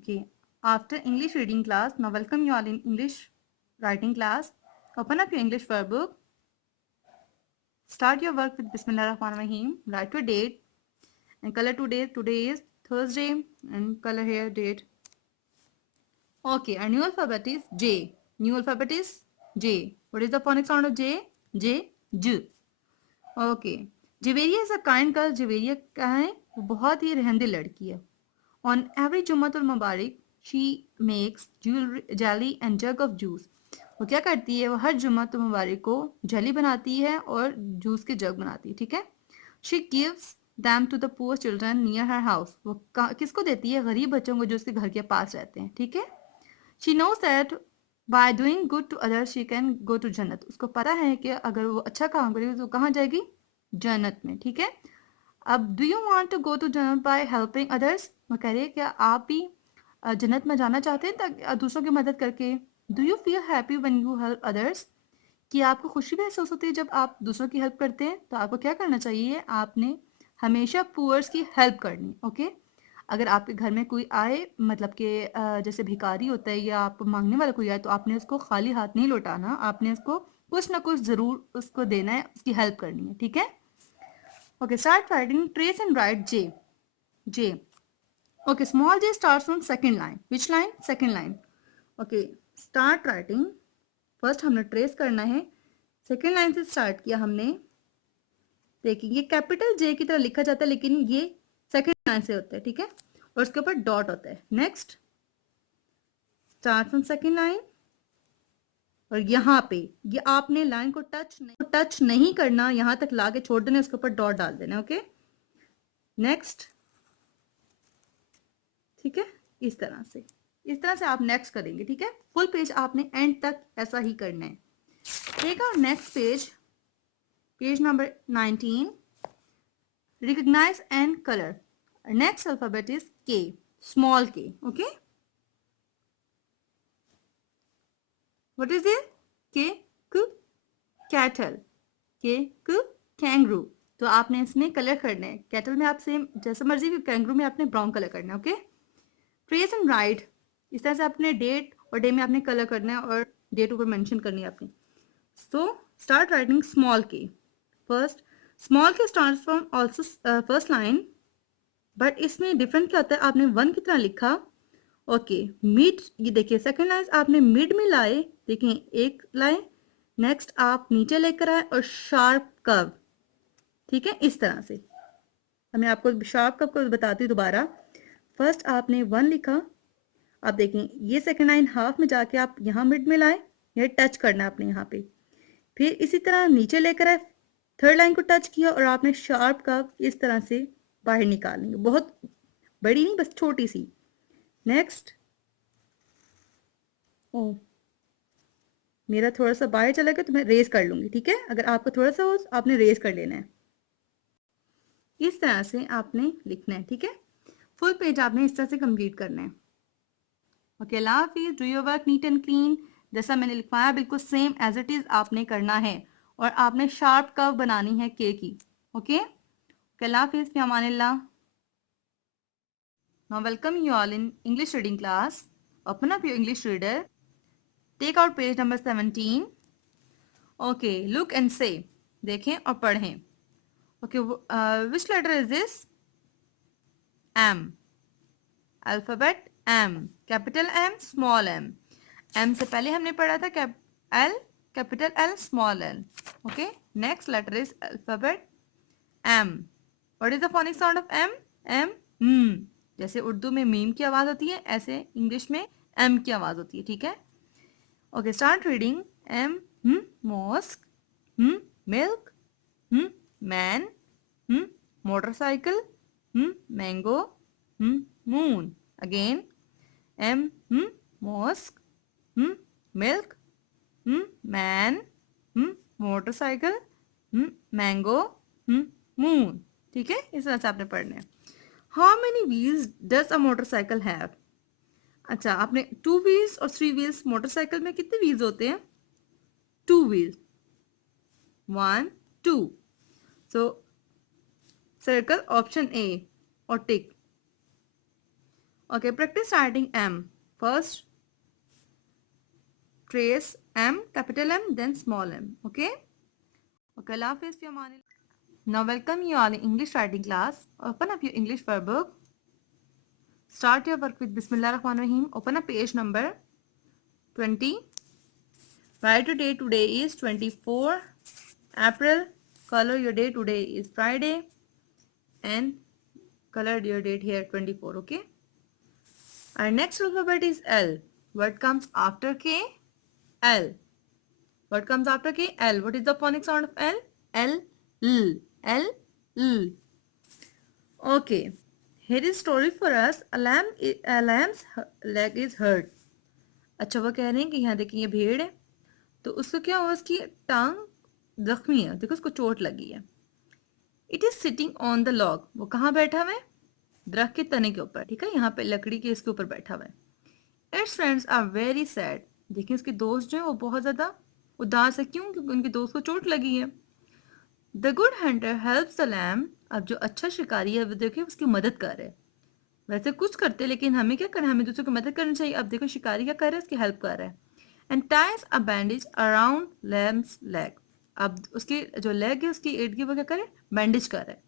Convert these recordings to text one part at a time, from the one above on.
Okay, after English reading class, now welcome you all in English writing class. Open up your English workbook. Start your work with Bismillah Rahman Rahim. Write your date and color today. Today is Thursday and color here date. Okay, our new alphabet is J. New alphabet is J. What is the phonic sound of J? J. J. Okay. Javeria is a kind girl. Javeria क्या है? वो बहुत ही रहमदिल लड़की है. On every Jumatul Mubarak, she makes jelly and jug of juice. वो क्या करती है? वो हर जुम्मतुल मुबारक को जली बनाती है और जूस के जग बनाती है. ठीक है. She gives them to the poor children near her house. वो किसको देती है? गरीब बच्चों को जो उसके घर के पास रहते हैं. ठीक है. She knows that by doing good to others she can go to जन्नत. उसको पता है कि अगर वो अच्छा काम करेगी तो कहाँ जाएगी? जन्नत में. ठीक है. अब do you want to go to जन्नत बाय हेल्पिंग अदर्स? वो कह रही है क्या आप भी जन्नत में जाना चाहते हैं ताकि दूसरों की मदद करके? Do you feel happy when you help others? कि आपको खुशी महसूस होती है जब आप दूसरों की हेल्प करते हैं? तो आपको क्या करना चाहिए? आपने हमेशा पुअर्स की हेल्प करनी. ओके. अगर आपके घर में कोई आए, मतलब कि जैसे भिखारी होता है या आप मांगने वाला कोई आए, तो आपने उसको खाली हाथ नहीं लौटाना. आपने उसको कुछ ना कुछ ज़रूर उसको देना है, उसकी हेल्प करनी है. ठीक है. Okay, start writing. Trace and write J. J. Okay, small j starts from second line. Which line? Second line. Okay, start writing. First हमने trace करना है. Second line से start किया हमने. देखिए कैपिटल J की तरह लिखा जाता है, लेकिन ये सेकेंड लाइन से होता है. ठीक है. और उसके ऊपर डॉट होता है. Next, start from second line. और यहाँ पे ये आपने लाइन को टच नहीं करना, यहाँ तक ला के छोड़ देना, उसके ऊपर डॉट डाल देना. ओके. नेक्स्ट. ठीक है. इस तरह से आप नेक्स्ट करेंगे. ठीक है. फुल पेज आपने एंड तक ऐसा ही करना है. Take our next page, page number 19. Recognise and colour. Next alphabet is K, small K. Okay. What is it? K कु कैटल, के कु कैंगरू. तो आपने इसमें कलर करना है. कैटल में आप सेम जैसा मर्जी, कैंगरू में आपने ब्राउन कलर करना है. ओके. Trace and right. इस तरह से आपने डेट और डे में आपने कलर करना है और डेट ऊपर मेंशन करनी है आपने. सो स्टार्ट राइटिंग स्मॉल के. फर्स्ट स्मॉल के start from also first line, but इसमें डिफरेंट क्या होता है? आपने वन की तरह लिखा. ओके. मिड, ये देखिए सेकेंड लाइन आपने मिड में लाए. देखिए एक लाइन. नेक्स्ट आप नीचे लेकर आए और शार्प कर्व. ठीक है. इस तरह से मैं आपको शार्प कर्व को बताती हूँ दोबारा. फर्स्ट आपने वन लिखा. आप देखें ये सेकेंड लाइन हाफ में जाके आप यहाँ मिड में लाए, ये टच करना है आपने यहाँ पे. फिर इसी तरह नीचे लेकर आए, थर्ड लाइन को टच किया और आपने शार्प कर्व इस तरह से बाहर निकालनी है. बहुत बड़ी नहीं, बस छोटी सी. नेक्स्ट. ओ, मेरा थोड़ा सा बाहर चला गया तो मैं रेस कर लूंगी. ठीक है. अगर आपको थोड़ा सा हो आपने रेस कर लेना है. इस तरह से आपने लिखना है. ठीक है. फुल पेज आपने इस तरह से कंप्लीट करना है. ओके. अल्लाह हाफिज. Do your work neat and clean. जैसा मैंने लिखवाया बिल्कुल सेम एज इट इज आपने करना है. और आपने शार्प कर्व बनानी है के की. ओके. अल्लाह हाफिज. फी अमानिल्लाह. Now welcome you all in English reading class. Open up your English reader. Take out page number 17. Okay. Look and say. देखें और पढ़ें. Okay. Which letter is this? M. Alphabet M. Capital M, small M. M से पहले हमने पढ़ा था L, capital L, small L. Okay. Next letter is alphabet M. What is the phonic sound of M? M. जैसे उर्दू में meme की आवाज होती है, ऐसे इंग्लिश में एम की आवाज होती है. ठीक है. Okay. Start reading. M. Mosque. Milk. Man. Motorcycle. Mango. Moon. Again. M. Mosque. Milk. Man. Motorcycle. Mango. Moon. ठीक है. इस तरह से आपने पढ़ना है. How many wheels does a motorcycle have? अच्छा, आपने 2 wheels और 3 wheels. मोटरसाइकिल में कितने व्हील्स होते हैं? 2 wheels. 1, 2. So circle option A और tick. Okay, practice writing M. First, trace M, capital M, then small m. Okay? Okay, Allah Hafiz fi amanillah. Now welcome you all in English writing class. Open up your English workbook. Start your work with Bismillah Rahman Rahim. Open up page number 20. Write your date. Today is 24 April. Color your day. Today is Friday. And color your date here 24. Okay? Our next alphabet is L. What comes after K? L. What comes after K? L. What is the phonic sound of L? L. L. L. L. Okay. Here is story for us. A lamb's leg is hurt. अच्छा वो कह रहे हैं कि यहाँ देखिए ये भेड़ है तो उसको क्या हुआ, उसकी टांग जख्मी है, देखो उसको चोट लगी है. It is sitting on the log. वो कहाँ बैठा हुआ है? दरख्त के तने के ऊपर. ठीक है, यहाँ पे लकड़ी के इसके ऊपर बैठा हुआ है. Its friends are very sad. देखिए उसके दोस्त जो है वो बहुत ज़्यादा उदास है. क्यों? क्योंकि उनके दोस्त को चोट लगी है. The good Hunter helps the lamb. अब जो अच्छा शिकारी है वो देखिए उसकी मदद कर रहे हैं. वैसे कुछ करते लेकिन हमें क्या करना है, हमें दूसरों की मदद करनी चाहिए. अब देखो शिकारी क्या कर रहा है, उसकी हेल्प कर रहा है. And ties a bandage around lamb's leg. अब उसकी जो लेग है उसकी इर्द गिर्द वो क्या करे, बैंडेज कर रहा है.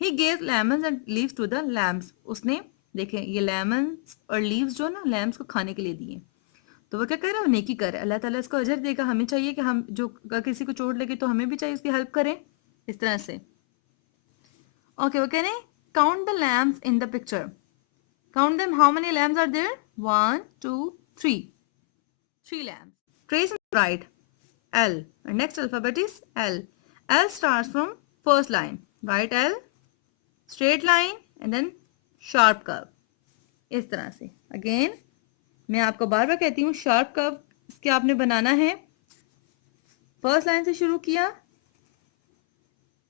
He gave lemons and leaves to the lambs. उसने देखें ये लेमन्स और लीव्स जो ना लैम्स को खाने के लिए दिए. तो वो क्या कर रहा है, नेकी कर रहा है. अल्लाह ताला इसको अजर देगा. हमें चाहिए कि हम जो किसी को चोट लगे तो हमें भी चाहिए उसकी हेल्प करें इस तरह से. ओके वो कह रहे हैं count the lambs in the picture. Count them. How many lambs are there? 1 2 3. 3 lambs. Trace and write L. And next alphabet is L. L starts from first line. Write L, straight line and then sharp curve. इस तरह से. Again, मैं आपको बार बार कहती हूँ sharp curve इसके आपने बनाना है. फर्स्ट लाइन से शुरू किया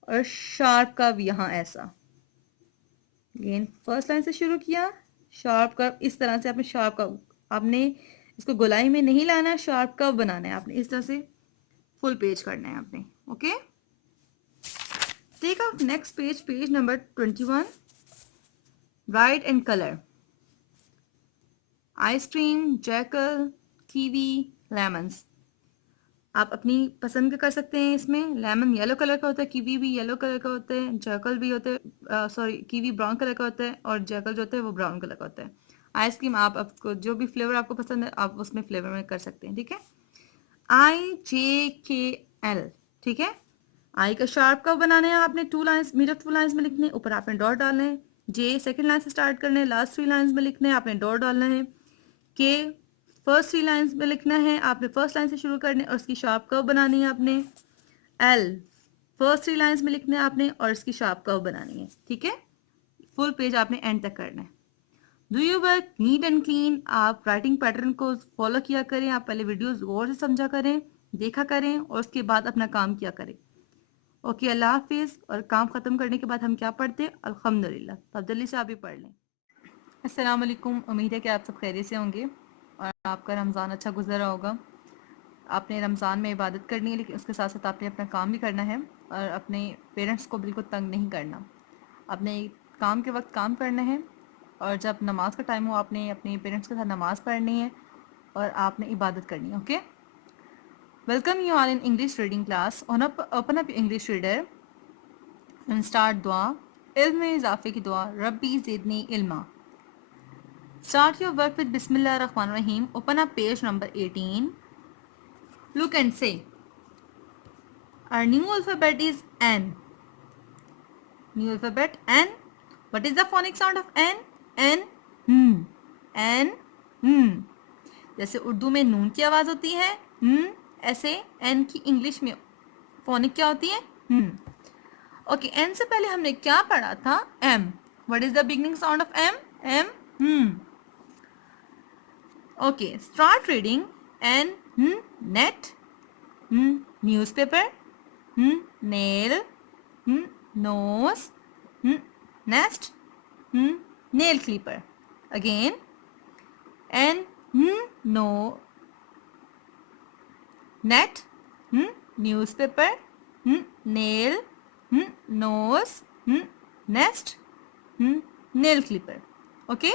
और शार्प कर्व यहाँ ऐसा. Again, फर्स्ट लाइन से शुरू किया, शार्प कर्व इस तरह से. आपने शार्प कर्व, आपने इसको गोलाई में नहीं लाना, शार्प कर्व बनाना है आपने. इस तरह से फुल पेज करना है आपने. Okay, take out next page, page number 21. Write and colour. Ice cream, jackal, kiwi, lemons. आप अपनी पसंद का कर सकते हैं. इसमें लेमन येलो कलर का होता है, कीवी भी येलो कलर का होता है, जैकल भी होते हैं, सॉरी कीवी ब्राउन कलर का होता है और जैकल जो होता है वो ब्राउन कलर का होता है. आइसक्रीम आप आपको जो भी फ्लेवर आपको पसंद है आप उसमें फ्लेवर में कर सकते हैं. ठीक है. IJKL. ठीक है. आई का शार्प कर्व बनाना है आपने. 2 लाइंस, मिड ऑफ 2 लाइंस में लिखने. ऊपर आपने डॉट डालना है. जे सेकंड लाइन से स्टार्ट करना है, लास्ट 3 लाइंस में लिखने आपने डॉट डालना है. के फर्स्ट 3 लाइंस में लिखना है आपने, फर्स्ट लाइन से शुरू करना है और उसकी शार्प कर्व बनानी है आपने. एल फर्स्ट 3 लाइंस में लिखना है आपने और इसकी शार्प कर्व बनानी है. ठीक है. फुल पेज आपने एंड तक करना है. Do you work neat and clean. आप राइटिंग पैटर्न को फॉलो किया करें. आप पहले वीडियोस गौर से समझा करें, देखा करें और उसके बाद अपना काम किया करें. ओके, अल्लाह हाफिज़. और काम ख़त्म करने के बाद हम क्या पढ़ते हैं? अल्हम्दुलिल्लाह. तो अब जल्दी से आप भी पढ़ लें. अस्सलाम वालेकुम. उम्मीद है कि आप सब खैरियत से होंगे और आपका रमज़ान अच्छा गुजरा होगा. आपने रमज़ान में इबादत करनी है लेकिन उसके साथ साथ आपने अपना काम भी करना है और अपने पेरेंट्स को बिल्कुल तंग नहीं करना. आपने काम के वक्त काम करना है और जब नमाज का टाइम हो आपने अपने पेरेंट्स के साथ नमाज पढ़नी है और आपने इबादत करनी है. Okay, welcome you all in English reading class. Open up English reader and start दुआ. इल्म में इजाफे की दुआ. रब्बी ज़िदनी इल्मा. स्टार्ट योर वर्क विद बिस्मिल्लाह रहमान रहीम. Open up page number 18. Look and say. Our new alphabet is N. New alphabet N. What is the phonic sound of N? N. N. जैसे उर्दू में नून की आवाज़ होती है ऐसे N की इंग्लिश में phonic क्या होती है? ओके, N से पहले हमने क्या पढ़ा था? M. What is the beginning sound of M? M. Okay, start reading. N. Net. Newspaper. Nail. Nose. Nest. Nail clipper. Again. N. No. Net. Newspaper. Nail. Nose. Nest. Nail clipper. Okay.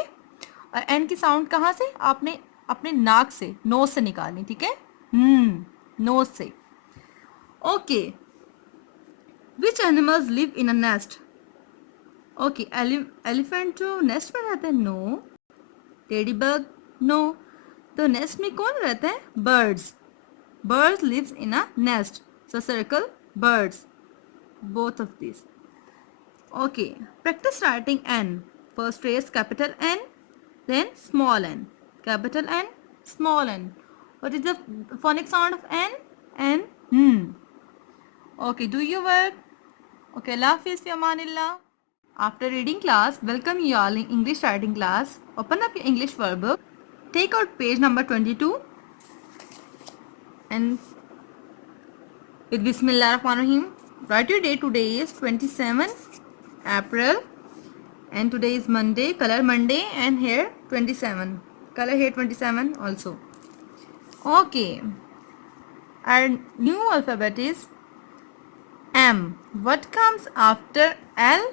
और N की sound कहाँ से? आपने अपने नाक से, knows से निकालनी, ठीक है? नोज से। Okay, which animals live in a nest? Okay, elephant जो नेस्ट में रहते हैं? नो। Teddy bug? नो। तो नेस्ट में कौन रहते हैं? Birds. Birds lives in a nest. So circle birds. Both of these. Okay. Practice writing N. First trace capital N, then small n. Capital N, small n. What is the phonic sound of N? N. Okay. Do your work. Okay. Allah Hafiz fi amanillah. After reading class, welcome you all in English writing class. Open up your English workbook. Take out page number 22 and with Bismillah Rahman Rahim, write your day. Today is 27th April and today is Monday. Color Monday and here 27. Color here 27 also. Okay. Our new alphabet is M. What comes after L?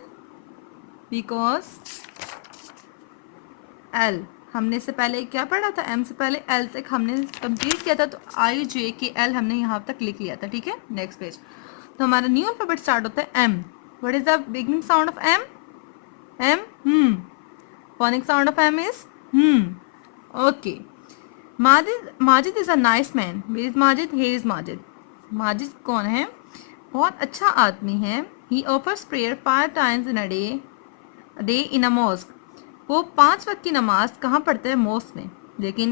Because L. हमने इससे पहले क्या पढ़ा था? M से पहले L तक हमने कंप्लीट किया था, तो I J K L हमने यहाँ तक लिख लिया था, ठीक है? Next page. तो हमारा न्यू अल्फाबेट स्टार्ट होता है M. What is the beginning sound of M? M. Phonic sound of M is Okay. Majid is a nice man. Where is Majid? Here is Majid. Majid कौन है? बहुत अच्छा आदमी है. He offers prayer 5 times in a day in a mosque. वो 5 वक्त की नमाज कहाँ पढ़ते हैं? मॉस्क में. लेकिन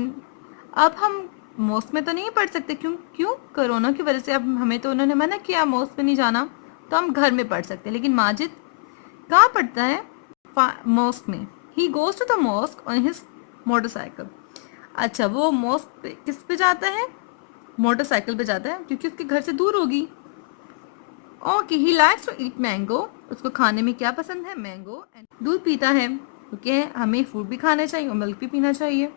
अब हम मॉस्क में तो नहीं पढ़ सकते. क्यों? कोरोना की वजह से अब हमें तो उन्होंने मना किया मॉस्क में नहीं जाना, तो हम घर में पढ़ सकते हैं. लेकिन माजिद कहाँ पढ़ता है? मॉस्क में. He goes to the mosque on his motorcycle. अच्छा, वो मॉस्क पे किस पे जाता है? मोटरसाइकिल पे जाता है, क्योंकि उसके घर से दूर होगी. Okay. He likes to eat mango. उसको खाने में क्या पसंद है? मैंगो. दूध पीता है, क्योंकि हमें फ्रूट भी खाना चाहिए और मिल्क भी पीना चाहिए.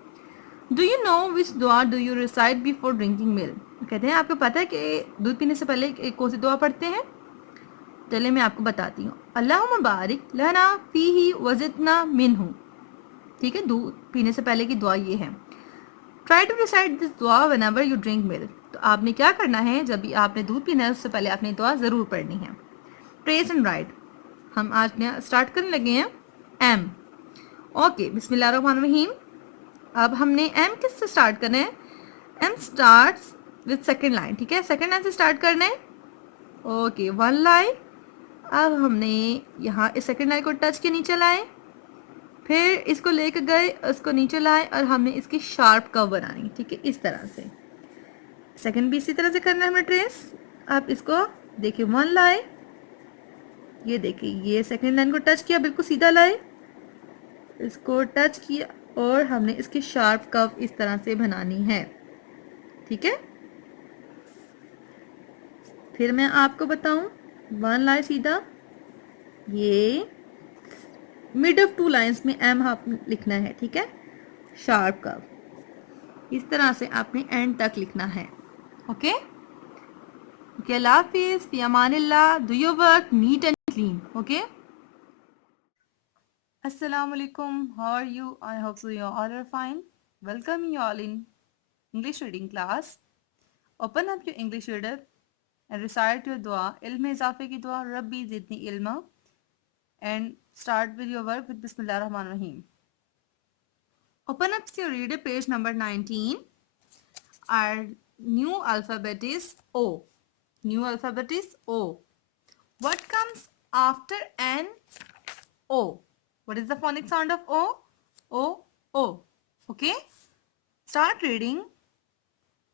डू यू नो विच दुआ do you recite before drinking milk? कहते हैं आपको पता है कि दूध पीने से पहले कौन सी दुआ पढ़ते हैं? चलिए मैं आपको बताती हूँ. अल्लाहुम्मा बारिक लना फीही वज़िदना मिन्हु. ठीक है, दूध पीने से पहले की दुआ ये है. ट्राई टू रिसाइट दिस दुआ व्हेनेवर यू ड्रिंक मिल्क. तो आपने क्या करना है? जब भी आपने दूध पीना है उससे पहले आपने दुआ ज़रूर पढ़नी है. Trace and right. हम आज स्टार्ट करने लगे हैं एम. ओके, बिस्मिल्लाहिर्रहमानिर्रहीम. अब हमने एम किससे स्टार्ट करना है? M starts with second line. ठीक है, सेकेंड लाइन से स्टार्ट करना है. Okay, 1 line. अब हमने यहाँ इस सेकेंड लाइन को टच के नीचे लाए, फिर इसको लेकर गए, उसको नीचे लाए और हमने इसकी शार्प कर्व बनानी. ठीक है, इस तरह से. सेकेंड भी इसी तरह से करना है हमें ट्रेस. आप इसको देखिए, 1 लाए, ये देखिए, ये सेकेंड लाइन को टच किया, बिल्कुल सीधा लाए, इसको टच किया और हमने इसकी शार्प कर्व इस तरह से बनानी है. ठीक है, फिर मैं आपको बताऊं. 1 लाइन सीधा, ये मिड ऑफ 2 लाइंस में एम आप लिखना है. ठीक है, शार्प कर्व इस तरह से आपने एंड तक लिखना है. ओके. ओके, अल्लाह हाफिज, फी अमानिल्लाह. Do your work neat and clean. Okay. Assalamu alaikum. How are you? I hope so you all are fine. Welcome you all in English reading class. Open up your English reader and recite your dua. Ilm mein izafe ki dua. Rabbi zidni ilma. And start with your work with Bismillah Rahman Rahim. Open up your reader page number 19. Our new alphabet is O. New alphabet is O. What comes after N? O. What is the phonic sound of O? O, O. Okay. Start reading.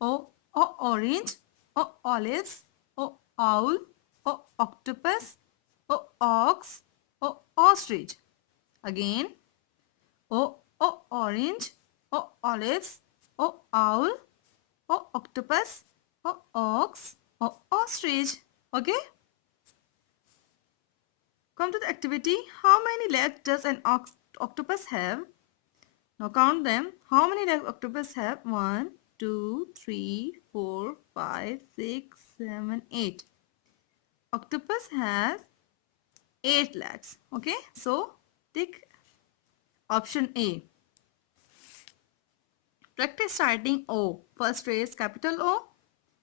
O, O orange. O olives. O owl. O octopus. O ox. O ostrich. Again. O, O orange. O olives. O owl. O octopus. O ox. O ostrich. Okay. Come to the activity. How many legs does an octopus have? Now count them. How many legs octopus have? 1, 2, 3, 4, 5, 6, 7, 8. Octopus has 8 legs. Okay. So, tick option A. Practice writing O. First trace capital O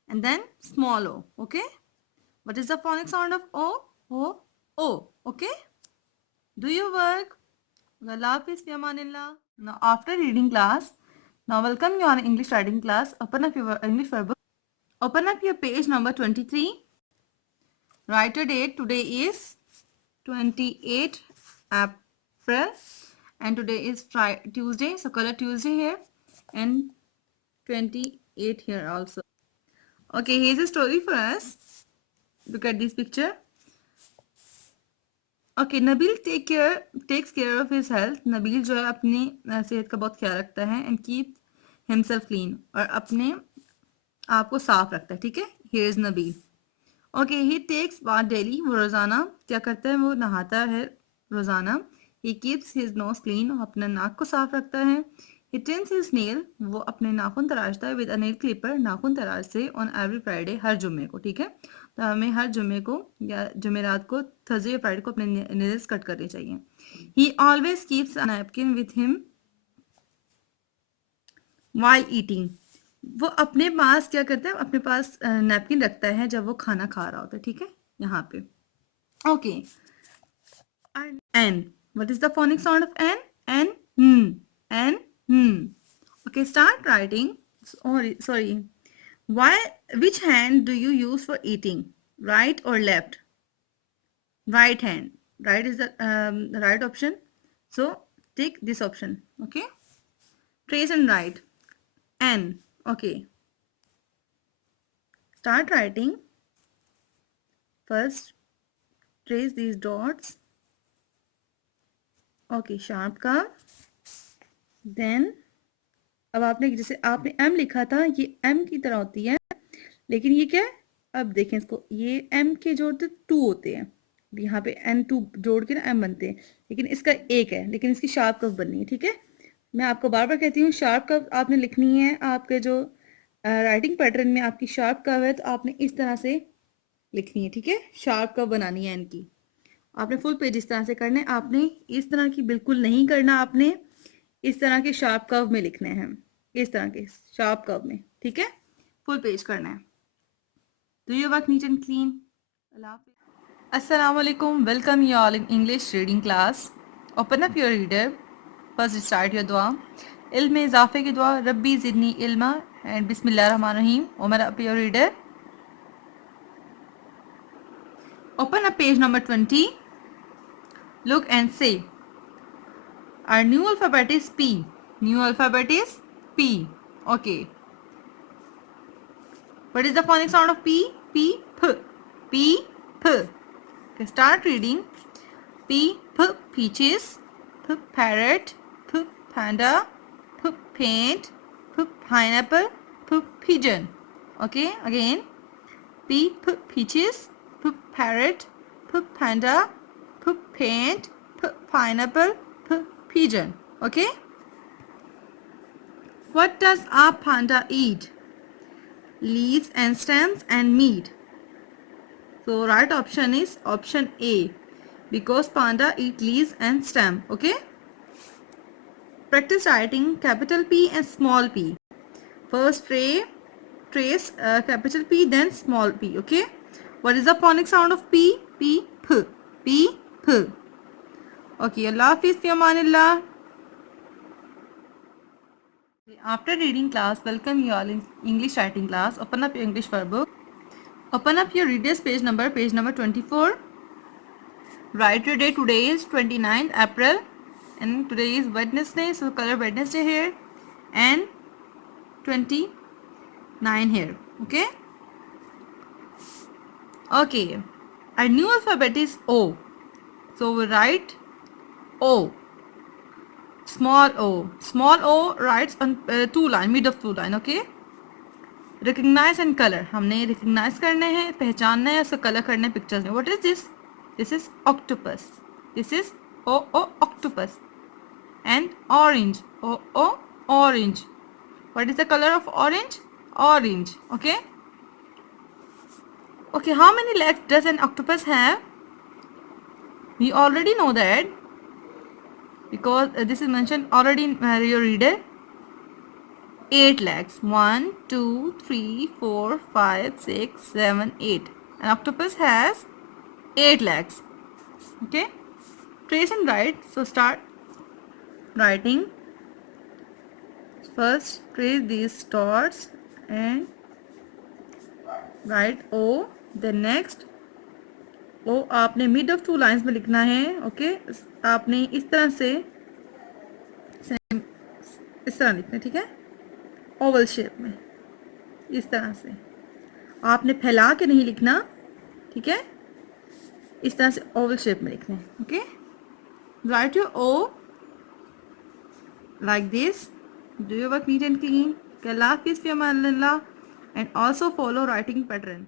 and then small o. Okay. What is the phonic sound of O? O. O. Okay. Do your work. Allah Hafiz fi amanillah. Now after reading class, now welcome you on English writing class. Open up your English verb. Open up your page number 23. Write a date. Today is 28 April and today is Tuesday. So color Tuesday here and 28 here also. Okay, here's a story for us. Look at this picture. Okay, Nabil takes care of his health. Nabil जो है अपनी सेहत का बहुत ख्याल रखता है and keep himself clean और अपने आप को साफ रखता है. ठीक है. Here is Nabil. Okay, he takes bath daily. वो रोजाना क्या करता है? वो नहाता है रोजाना. He keeps his nose clean. वो अपना नाक को साफ रखता है. He trims his nail. वो अपने नाखून तराशता है with a nail clipper. नाखून तराश से on every Friday. हर जुम्मे को. ठीक है. तो हमें हर जुम्मे को या जुमेरात को थर्सडे या फ्राइडे को अपने नेल्स कट करने चाहिए. He always keeps a napkin with him while eating. वो अपने पास क्या करता है? अपने पास नैपकिन रखता है जब वो खाना खा रहा होता है. ठीक है. यहाँ पे. Okay. N. What is the phonic sound of N? N. N. Okay, start writing. Sorry. Which hand do you use for eating? Right or left? Right hand. Right is the right option. So take this option. Okay. Trace and write. N. Okay. Start writing. First, trace these dots. Okay, sharp का. Then, अब आपने जैसे आपने M लिखा था, ये M की तरह होती है, लेकिन ये क्या है? अब देखें इसको, ये M के जोड़ते 2 होते हैं. यहाँ पे N2 जोड़ के ना M बनते हैं, लेकिन इसका 1 है, लेकिन इसकी शार्प कर्व बननी है. ठीक है. मैं आपको बार बार कहती हूँ, शार्प कर्व आपने लिखनी है. आपके जो राइटिंग पैटर्न में आपकी शार्प कर्व है, तो आपने इस तरह से लिखनी है. ठीक है. शार्प कर्व बनानी है इनकी. आपने फुल पेज इस तरह से करना है. आपने इस तरह की बिल्कुल नहीं करना. आपने इस तरह के शार्प कर्व में लिखने हैं. इस तरह के शार्प कर्व में. ठीक है. फुल पेज करना है. Do your work neat and clean. अस्सलाम वालेकुम. Welcome you all in English reading class. Open up your reader. First start your दुआ. इल्म में इजाफे की दुआ. रब्बी ज़िदनी इल्मा एंड बिस्मिल्लाह रहमान रहीम. Open up your reader. Open up page number 20. Look and say. Our new alphabet is P. New alphabet is P. Okay. What is the phonic sound of P? P, P. P, P. Okay, start reading. P, P, peaches. P, parrot. P, panda. P, paint. P, pineapple. P, pigeon. Okay, again. P, P, peaches. P, parrot. P, panda. P, paint. P, pineapple. P, pigeon. Okay. What does a panda eat? Leaves and stems and meat. So right option is option A, because panda eat leaves and stem. Okay. Practice writing capital P and small p. First trace capital P, then small p. Okay. What is the phonic sound of P? P, P. P, P. Okay. Allah Hafiz fi amanillah. After reading class, welcome you all in English writing class. Open up your English verb. Open up your readers page number 24. Write your day. Today is 29th April and today is Wednesday, so color Wednesday here and 29 here. Okay. Okay. Our new alphabet is O. So we write O. Small o. Small o writes on 2 line, mid of 2 line. Okay. Recognize and color. हमने recognize करने हैं, पहचानना है, उसका color करना है pictures में. What is this? This is octopus. This is O octopus. And orange. O orange. What is the color of orange? Orange. Okay. Okay. How many legs does an octopus have? We already know that, because this is mentioned already in your reader. 8 legs. 1, 2, 3, 4, 5, 6, 7, 8. An octopus has 8 legs. Okay. Trace and write. So start writing. First trace these dots and write O. Then next O आपने mid of two lines में लिखना है. Okay. आपने इस तरह से इस तरह लिखना है. ठीक है. ओवल शेप में इस तरह से. आपने फैला के नहीं लिखना. ठीक है. इस तरह से ओवल शेप में लिखना है. Okay. Right your O like this. Do your work neat and clean. Allah Hafiz fi amanillah, and also follow writing pattern.